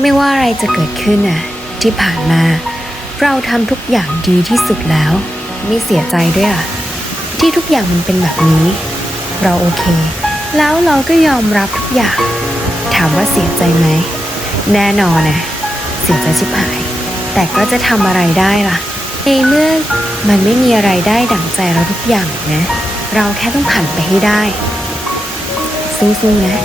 ไม่ว่าอะไรจะเกิดขึ้นน่ะที่ผ่านมา เราทำทุกอย่างดีที่สุดแล้ว ไม่เสียใจด้วยอะที่ทุกอย่างมันเป็นแบบนี้ เราโอเค แล้วเราก็ยอมรับทุกอย่าง ถามว่าเสียใจไหม แน่นอนนะเสียใจชิบหาย แต่ก็จะทำอะไรได้ล่ะในเมื่อมันไม่มีอะไรได้ดั่งใจเราทุกอย่างนะ เราแค่ต้องผ่านไปให้ได้ สู้ๆนะ